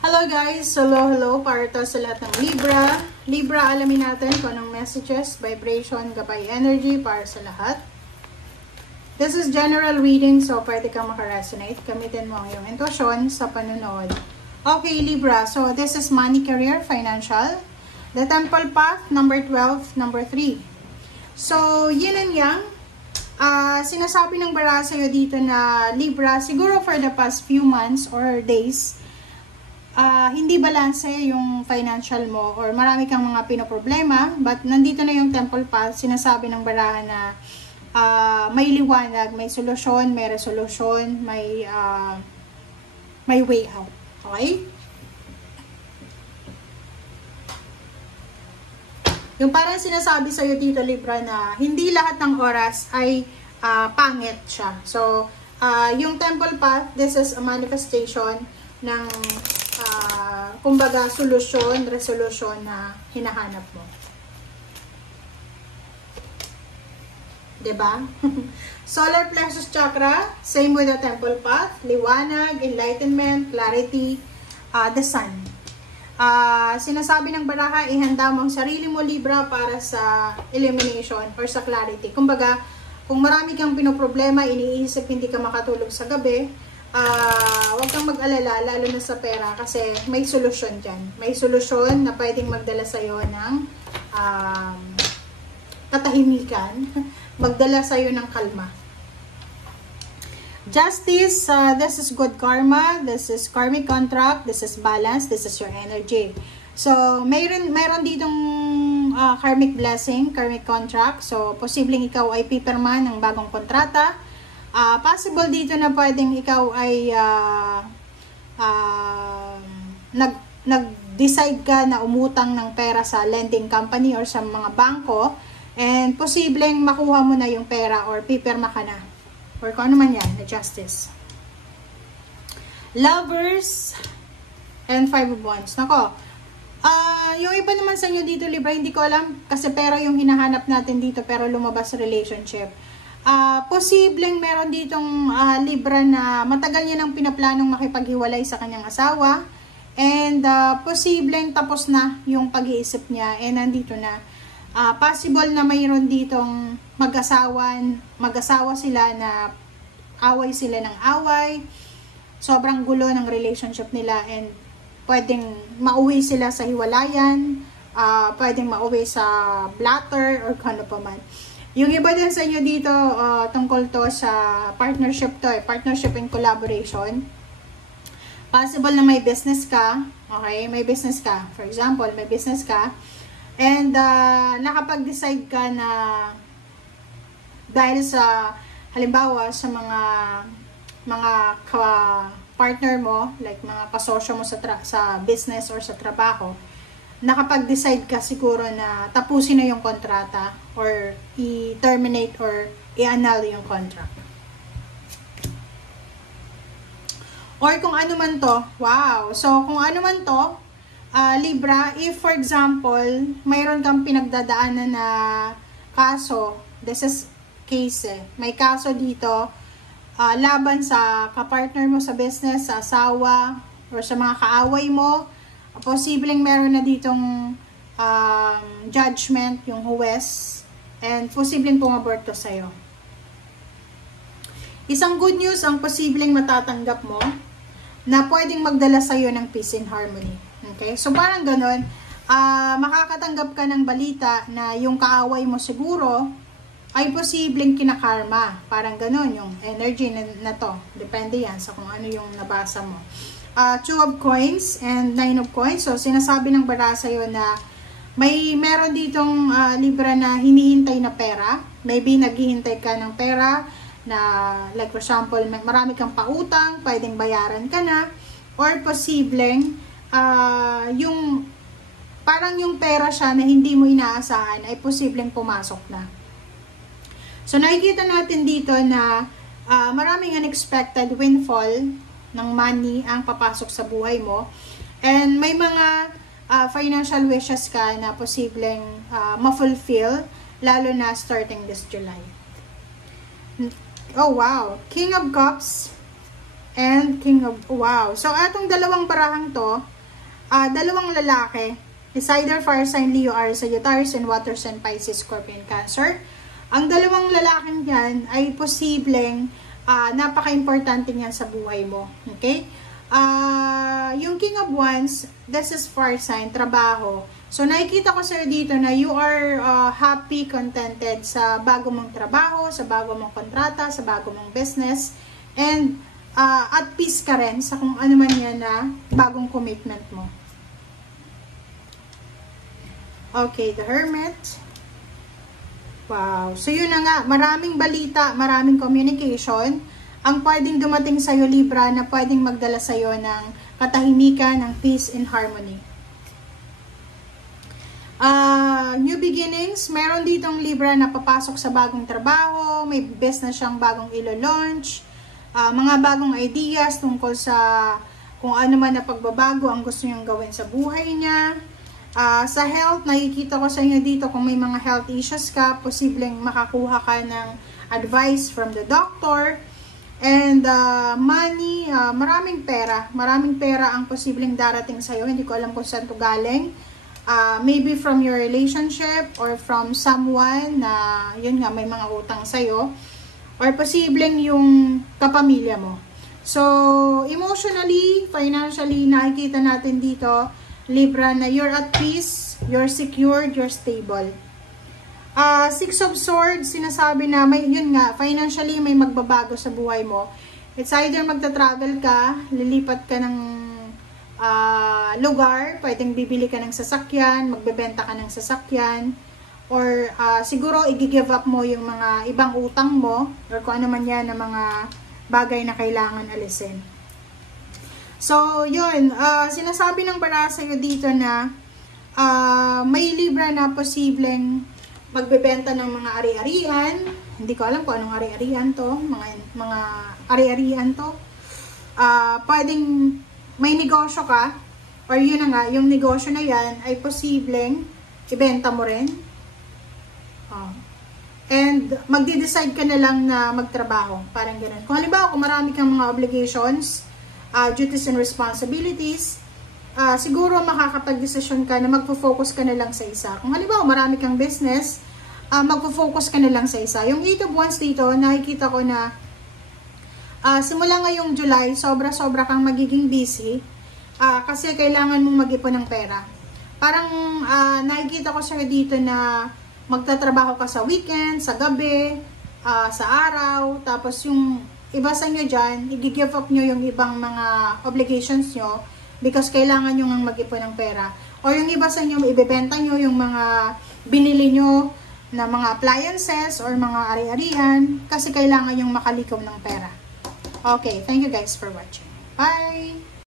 Hello guys! Hello para to sa lahat ng Libra. Libra, alamin natin kung anong messages, vibration, gabay energy para sa lahat. This is general reading, so pwede kang makaresonate. Gamitin mo ang iyong intuition sa panunod. Okay, Libra. So, this is money, career, financial. The Temple Path, number 12, number 3. So, yin and yang. Sinasabi ng bara sa'yo dito na Libra, siguro for the past few months or days, hindi balanse yung financial mo or marami kang mga pinoproblema, but nandito na yung Temple Path, sinasabi ng barahan na may liwanag, may solusyon, may resolution, may way out. Okay? Yung parang sinasabi sa'yo dito, Libra, na hindi lahat ng oras ay pangit siya. So, yung Temple Path, this is a manifestation ng kumbaga solusyon, resolution na hinahanap mo. 'Di ba? Solar plexus chakra, same with the Temple Path, liwanag, enlightenment, clarity, the sun. Sinasabi ng baraha, ihanda mo ang sarili mo, Libra, para sa illumination or sa clarity. Kumbaga, kung marami kang pinoproblema, iniisip hindi ka makatulog sa gabi, huwag kang mag-alala, lalo na sa pera, kasi may solusyon dyan. May solusyon na pwedeng magdala sa'yo ng katahimikan, magdala sa'yo ng kalma. Justice, this is good karma, this is karmic contract, this is balance, this is your energy. So, mayroon ditong karmic blessing, karmic contract. So, posibleng ikaw ay pipirma ng bagong kontrata. Possible dito na pwedeng ikaw ay nag-decide ka na umutang ng pera sa lending company or sa mga bangko, and posibleng makuha mo na yung pera or pipirma ka na or kung ano man yan, na justice. Lovers and 5 of Wands. Nako, yung iba naman sa inyo dito, Libra, hindi ko alam kasi pero yung hinahanap natin dito, pero lumabas relationship. Posibleng meron ditong Libra na matagal niya nang pinaplanong makipaghiwalay sa kanyang asawa, and posibleng tapos na yung pag-iisip niya and nandito na. Possible na mayroon ditong mag-asawa sila na away sila ng away, sobrang gulo ng relationship nila, and pwedeng mauwi sila sa hiwalayan, pwedeng mauwi sa blatter or kano pa man. Yung iba din sa inyo dito, tungkol to sa partnership to, partnership and collaboration. Possible na may business ka, okay? May business ka. For example, may business ka, and nakapag-decide ka na dahil sa, halimbawa, sa mga partner mo, like mga kasosyo mo sa business or sa trabaho, nakapag-decide ka siguro na tapusin na yung kontrata or i-terminate or i-annul yung contract. Or kung ano man to, wow! So, kung ano man to, Libra, if for example, mayroon kang pinagdadaanan na kaso, this is case may kaso dito, laban sa kapartner mo sa business, sa asawa, or sa mga kaaway mo, posibleng meron na ditong judgment, yung huwes, and posibleng pumabort to sa'yo. Isang good news ang posibleng matatanggap mo na pwedeng magdala sa'yo ng peace and harmony. Okay? So parang ganun, makakatanggap ka ng balita na yung kaaway mo siguro ay posibleng kinakarma. Parang ganun yung energy na to. Depende yan sa kung ano yung nabasa mo. 2 of coins and 9 of coins. So, sinasabi ng bara sa'yo na meron ditong Libra na hinihintay na pera. Maybe naghihintay ka ng pera na, like for example, marami kang pautang, pwedeng bayaran ka na, or posibleng parang yung pera siya na hindi mo inaasahan ay posibleng pumasok na. So, nakikita natin dito na maraming unexpected windfall ng money ang papasok sa buhay mo, and may mga financial wishes ka na posibleng ma-fulfill, lalo na starting this July. Oh wow, King of Cups and King of, wow. So, atong dalawang barahang to, dalawang lalaki, is either fire sign Leo, Aries, Sagittarius, and water sign Pisces, Scorpion, Cancer. Ang dalawang lalaking yan ay posibleng napaka-importante niyan sa buhay mo. Okay? Yung King of Wands, this is fire sign, trabaho. So, nakikita ko sir dito na you are happy, contented sa bago mong trabaho, sa bago mong kontrata, sa bago mong business, and at peace ka rin sa kung ano man yan na bagong commitment mo. Okay, the Hermit. Wow. So, yun na nga. Maraming balita, maraming communication ang pwedeng dumating sa'yo, Libra, na pwedeng magdala sa'yo ng katahimikan, ng peace and harmony. New beginnings. Meron ditong Libra na papasok sa bagong trabaho, may business siyang bagong ilo-launch, mga bagong ideas tungkol sa kung ano man na pagbabago ang gusto niyang gawin sa buhay niya. Sa health, nakikita ko sa inyo dito kung may mga health issues ka, posibleng makakuha ka ng advice from the doctor. And money, maraming pera ang posibleng darating sa'yo. Hindi ko alam kung saan to galing. Maybe from your relationship or from someone na yun nga may mga utang sa'yo. Or posibleng yung kapamilya mo. So, emotionally, financially, nakikita natin dito Libra, na you're at peace, you're secured, you're stable. Six of Swords, sinasabi na, yun nga, financially may magbabago sa buhay mo. It's either magta-travel ka, lilipat ka ng lugar, pwedeng bibili ka ng sasakyan, magbebenta ka ng sasakyan, or siguro i-give up mo yung mga ibang utang mo, or kung ano man yan na mga bagay na kailangan alisin. So, yun, sinasabi ng baraha sa'yo dito na may Libra na posibleng magbebenta ng mga ari-arian. Hindi ko alam kung anong ari-arian to. Mga ari-arian to. Pwedeng may negosyo ka, or yun na nga, yung negosyo na yan ay posibleng ibenta mo rin. And magde-decide ka na lang na magtrabaho. Parang ganun. Kung halimbawa, kung marami kang mga obligations, duties and responsibilities, siguro makakapag-desisyon ka na magpo-focus ka na lang sa isa. Kung halimbawa marami kang business, magpo-focus ka na lang sa isa. Yung 8 of Wands dito, nakikita ko na simula ngayong July, sobra-sobra kang magiging busy kasi kailangan mong mag-ipon ng pera. Parang nakikita ko siya dito na magtatrabaho ka sa weekend, sa gabi, sa araw, tapos yung iba sa inyo dyan, i-give up nyo yung ibang mga obligations nyo because kailangan nyo ngang mag-ipon ng pera. O yung iba sa inyo, ibebenta nyo yung mga binili nyo na mga appliances or mga ari-arian kasi kailangan yung makalikom ng pera. Okay, thank you guys for watching. Bye!